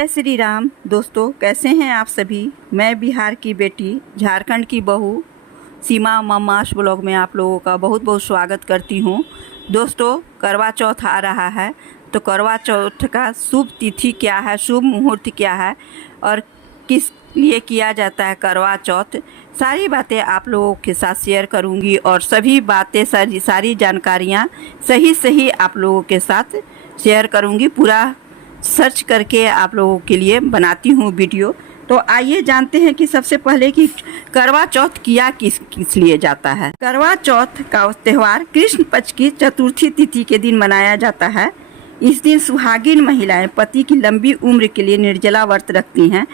जय श्री राम दोस्तों, कैसे हैं आप सभी। मैं बिहार की बेटी, झारखंड की बहू सीमा मम्मास ब्लॉग में आप लोगों का बहुत बहुत स्वागत करती हूं। दोस्तों, करवा चौथ आ रहा है, तो करवा चौथ का शुभ तिथि क्या है, शुभ मुहूर्त क्या है और किस लिए किया जाता है करवा चौथ, सारी बातें आप लोगों के साथ शेयर करूंगी और सभी बातें सारी जानकारियां सही आप लोगों के साथ शेयर करूंगी। पूरा सर्च करके आप लोगों के लिए बनाती हूँ वीडियो। तो आइए जानते हैं कि सबसे पहले कि करवा चौथ किया किस लिए जाता है। करवा चौथ का त्यौहार कृष्ण पक्ष की चतुर्थी तिथि के दिन मनाया जाता है। इस दिन सुहागिन महिलाएं पति की लंबी उम्र के लिए निर्जला व्रत रखती हैं।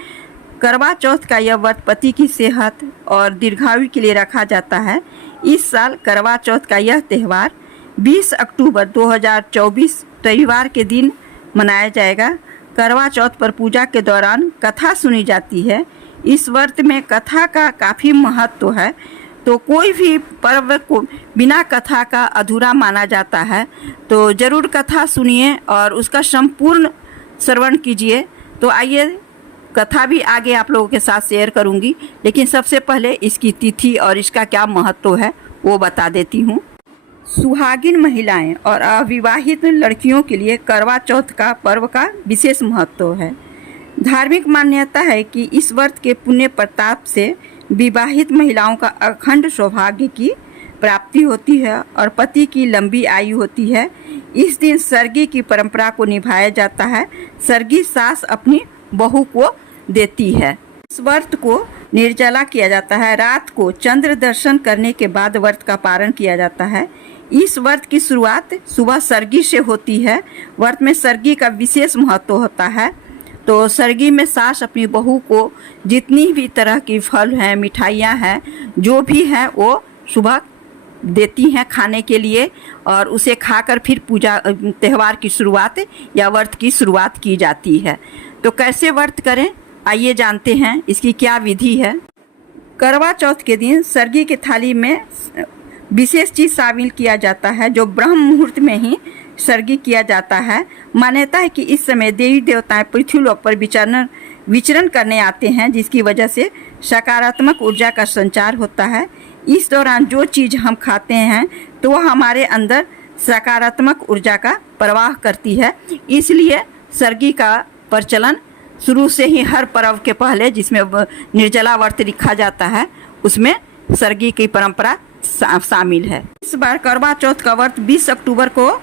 करवा चौथ का यह व्रत पति की सेहत और दीर्घायु के लिए रखा जाता है। इस साल करवा चौथ का यह त्यौहार 20 अक्टूबर 2024 रविवार के दिन मनाया जाएगा। करवा चौथ पर पूजा के दौरान कथा सुनी जाती है। इस व्रत में कथा का काफ़ी महत्व है, तो कोई भी पर्व को बिना कथा का अधूरा माना जाता है। तो ज़रूर कथा सुनिए और उसका संपूर्ण श्रवण कीजिए। तो आइए, कथा भी आगे आप लोगों के साथ शेयर करूंगी, लेकिन सबसे पहले इसकी तिथि और इसका क्या महत्व है वो बता देती हूँ। सुहागिन महिलाएं और अविवाहित लड़कियों के लिए करवा चौथ का पर्व का विशेष महत्व है। धार्मिक मान्यता है कि इस व्रत के पुण्य प्रताप से विवाहित महिलाओं का अखंड सौभाग्य की प्राप्ति होती है और पति की लंबी आयु होती है। इस दिन सरगी की परंपरा को निभाया जाता है। सरगी सास अपनी बहू को देती है। इस व्रत को निर्जला किया जाता है। रात को चंद्र दर्शन करने के बाद व्रत का पारण किया जाता है। इस व्रत की शुरुआत सुबह सरगी से होती है। व्रत में सरगी का विशेष महत्व होता है। तो सरगी में सास अपनी बहू को जितनी भी तरह की फल हैं, मिठाइयाँ हैं, जो भी हैं वो सुबह देती हैं खाने के लिए और उसे खाकर फिर पूजा त्यौहार की शुरुआत या व्रत की शुरुआत की जाती है। तो कैसे व्रत करें, आइए जानते हैं इसकी क्या विधि है। करवा चौथ के दिन सरगी की थाली में विशेष चीज़ शामिल किया जाता है, जो ब्रह्म मुहूर्त में ही सरगी किया जाता है। मान्यता है कि इस समय देवी देवताएं पृथ्वी लोक पर विचरण करने आते हैं, जिसकी वजह से सकारात्मक ऊर्जा का संचार होता है। इस दौरान जो चीज़ हम खाते हैं तो वह हमारे अंदर सकारात्मक ऊर्जा का प्रवाह करती है। इसलिए सरगी का प्रचलन शुरू से ही हर पर्व के पहले, जिसमें निर्जला व्रत रखा जाता है, उसमें सरगी की परंपरा शामिल है। इस बार करवा चौथ का व्रत 20 अक्टूबर को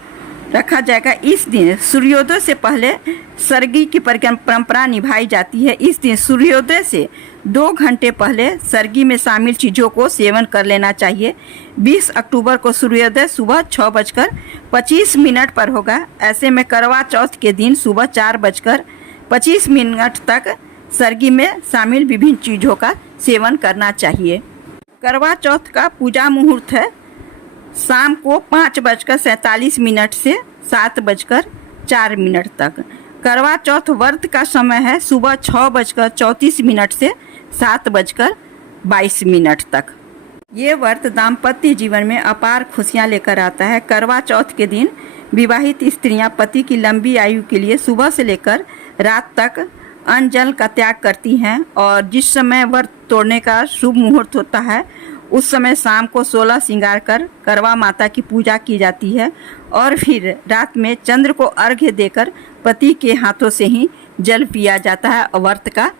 रखा जाएगा। इस दिन सूर्योदय से पहले सरगी की परंपरा निभाई जाती है। इस दिन सूर्योदय से 2 घंटे पहले सरगी में शामिल चीज़ों को सेवन कर लेना चाहिए। 20 अक्टूबर को सूर्योदय सुबह 6:25 पर होगा। ऐसे में करवा चौथ के दिन सुबह 4:25 तक सरगी में शामिल विभिन्न चीज़ों का सेवन करना चाहिए। करवा चौथ का पूजा मुहूर्त है शाम को 5:47 से 7:04 तक। करवा चौथ व्रत का समय है सुबह 6:34 से 7:22 तक। ये व्रत दाम्पत्य जीवन में अपार खुशियाँ लेकर आता है। करवा चौथ के दिन विवाहित स्त्रियां पति की लंबी आयु के लिए सुबह से लेकर रात तक अन्न जल का त्याग करती हैं और जिस समय व्रत तोड़ने का शुभ मुहूर्त होता है उस समय शाम को 16 श्रृंगार कर करवा माता की पूजा की जाती है और फिर रात में चंद्र को अर्घ्य देकर पति के हाथों से ही जल पिया जाता है और व्रत का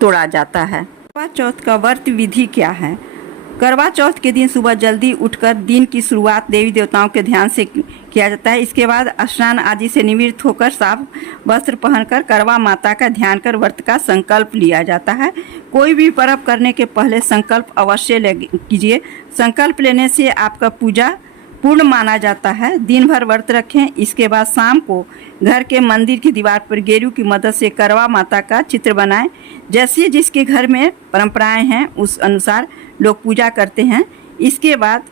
तोड़ा जाता है। करवा चौथ का व्रत विधि क्या है। करवा चौथ के दिन सुबह जल्दी उठकर दिन की शुरुआत देवी देवताओं के ध्यान से किया जाता है। इसके बाद स्नान आदि से निवृत्त होकर साफ वस्त्र पहनकर करवा माता का ध्यान कर व्रत का संकल्प लिया जाता है। कोई भी पर्व करने के पहले संकल्प अवश्य कीजिए। संकल्प लेने से आपका पूजा पूर्ण माना जाता है। दिन भर व्रत रखें। इसके बाद शाम को घर के मंदिर की दीवार पर गेरू की मदद से करवा माता का चित्र बनाएं। जैसे जिसके घर में परंपराएं हैं उस अनुसार लोग पूजा करते हैं। इसके बाद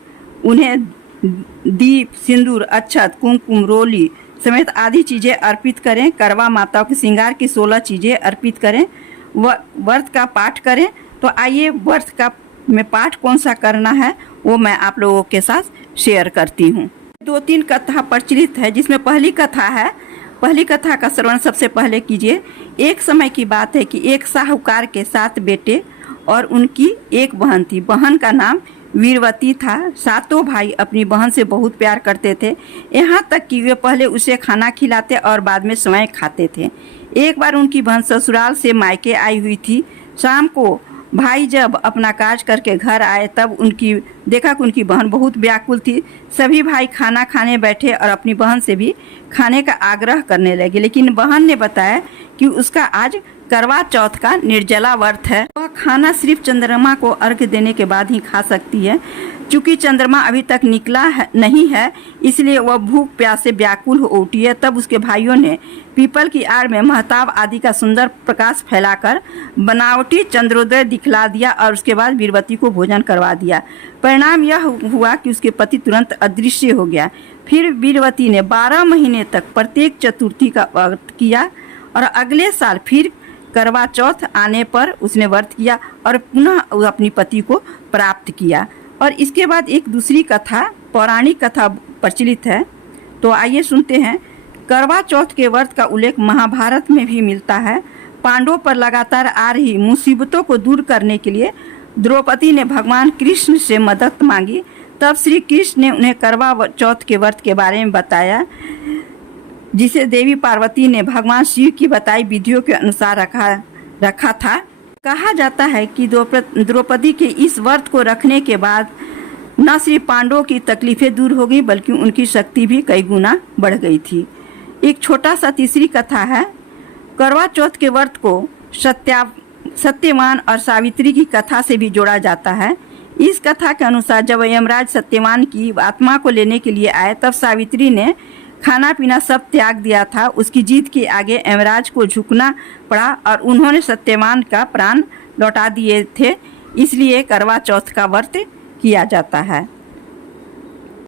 उन्हें दीप, सिंदूर, अक्षत, कुमकुम, रोली समेत आदि चीज़ें अर्पित करें। करवा माता के श्रृंगार की 16 चीज़ें अर्पित करें। व्रत का पाठ करें। तो आइए, व्रत का में पाठ कौन सा करना है वो मैं आप लोगों के साथ शेयर करती हूँ। 2-3 कथा प्रचलित है, जिसमें पहली कथा है पहली कथा का श्रवण सबसे पहले कीजिए। एक समय की बात है कि एक साहूकार के 7 बेटे और उनकी एक बहन थी। बहन का नाम वीरवती था। सातों भाई अपनी बहन से बहुत प्यार करते थे, यहाँ तक कि वे पहले उसे खाना खिलाते और बाद में स्वयं खाते थे। एक बार उनकी बहन ससुराल से मायके आई हुई थी। शाम को भाई जब अपना काज करके घर आए तब देखा कि उनकी बहन बहुत व्याकुल थी। सभी भाई खाना खाने बैठे और अपनी बहन से भी खाने का आग्रह करने लगे, लेकिन बहन ने बताया कि उसका आज करवा चौथ का निर्जला व्रत है। वह खाना सिर्फ चंद्रमा को अर्घ्य देने के बाद ही खा सकती है। चूँकि चंद्रमा अभी तक नहीं है, इसलिए वह भूख प्यास से व्याकुल हो उठी है। तब उसके भाइयों ने पीपल की आड़ में महताब आदि का सुंदर प्रकाश फैलाकर बनावटी चंद्रोदय दिखला दिया और उसके बाद वीरवती को भोजन करवा दिया। परिणाम यह हुआ कि उसके पति तुरंत अदृश्य हो गया। फिर वीरवती ने 12 महीने तक प्रत्येक चतुर्थी का व्रत किया और अगले साल फिर करवा चौथ आने पर उसने व्रत किया और पुनः अपनी पति को प्राप्त किया। और इसके बाद एक दूसरी कथा, पौराणिक कथा प्रचलित है, तो आइए सुनते हैं। करवा चौथ के व्रत का उल्लेख महाभारत में भी मिलता है। पांडवों पर लगातार आ रही मुसीबतों को दूर करने के लिए द्रौपदी ने भगवान कृष्ण से मदद मांगी। तब श्री कृष्ण ने उन्हें करवा चौथ के व्रत के बारे में बताया, जिसे देवी पार्वती ने भगवान शिव की बताई विधियों के अनुसार रखा था। कहा जाता है कि द्रौपदी के इस व्रत को रखने के बाद न सिर्फ पांडवों की तकलीफें दूर हो गई बल्कि उनकी शक्ति भी कई गुना बढ़ गई थी। एक छोटा सा तीसरी कथा है। करवा चौथ के व्रत को सत्यवान और सावित्री की कथा से भी जोड़ा जाता है। इस कथा के अनुसार जब यमराज सत्यवान की आत्मा को लेने के लिए आए तब सावित्री ने खाना पीना सब त्याग दिया था। उसकी जीत के आगे यमराज को झुकना पड़ा और उन्होंने सत्यवान का प्राण लौटा दिए थे। इसलिए करवा चौथ का व्रत किया जाता है।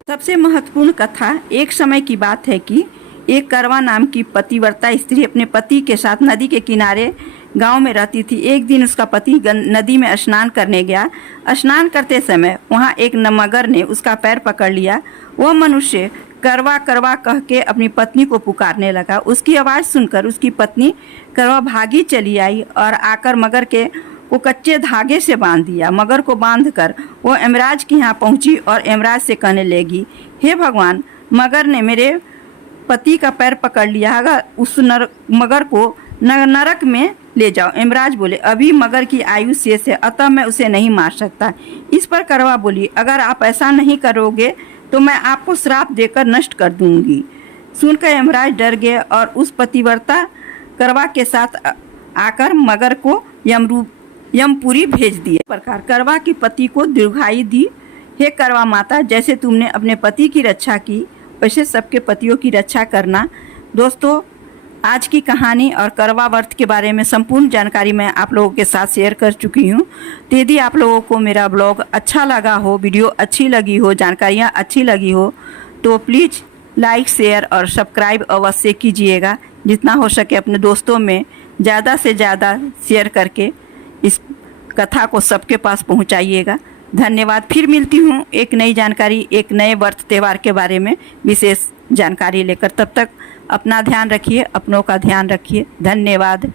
सबसे महत्वपूर्ण कथा, एक समय की बात है कि एक करवा नाम की पतिव्रता स्त्री अपने पति के साथ नदी के किनारे गांव में रहती थी। एक दिन उसका पति नदी में स्नान करने गया। स्नान करते समय वहां एक मगर ने उसका पैर पकड़ लिया। वह मनुष्य करवा करवा कह के अपनी पत्नी को पुकारने लगा। उसकी आवाज़ सुनकर उसकी पत्नी करवा भागी चली आई और आकर मगर को कच्चे धागे से बांध दिया। मगर को बांधकर वो यमराज के यहाँ पहुँची और यमराज से कहने लगी, हे भगवान, मगर ने मेरे पति का पैर पकड़ लिया, अगर उस मगर को नरक में ले जाओ। यमराज बोले, अभी मगर की आयु शेष है, अतः मैं उसे नहीं मार सकता। इस पर करवा बोली, अगर आप ऐसा नहीं करोगे तो मैं आपको श्राप देकर नष्ट कर दूंगी। सुनकर यमराज डर गए और उस पतिव्रता करवा के साथ आकर मगर को यमपुरी भेज दिए। इस प्रकार करवा की पति को दीर्घायु दी। हे करवा माता, जैसे तुमने अपने पति की रक्षा की वैसे सबके पतियों की रक्षा करना। दोस्तों, आज की कहानी और करवा व्रत के बारे में संपूर्ण जानकारी मैं आप लोगों के साथ शेयर कर चुकी हूँ। तो यदि आप लोगों को मेरा ब्लॉग अच्छा लगा हो, वीडियो अच्छी लगी हो, जानकारियाँ अच्छी लगी हो, तो प्लीज़ लाइक, शेयर और सब्सक्राइब अवश्य कीजिएगा। जितना हो सके अपने दोस्तों में ज़्यादा से ज़्यादा शेयर करके इस कथा को सबके पास पहुँचाइएगा। धन्यवाद। फिर मिलती हूँ एक नई जानकारी, एक नए व्रत त्यौहार के बारे में विशेष जानकारी लेकर। तब तक अपना ध्यान रखिए, अपनों का ध्यान रखिए। धन्यवाद।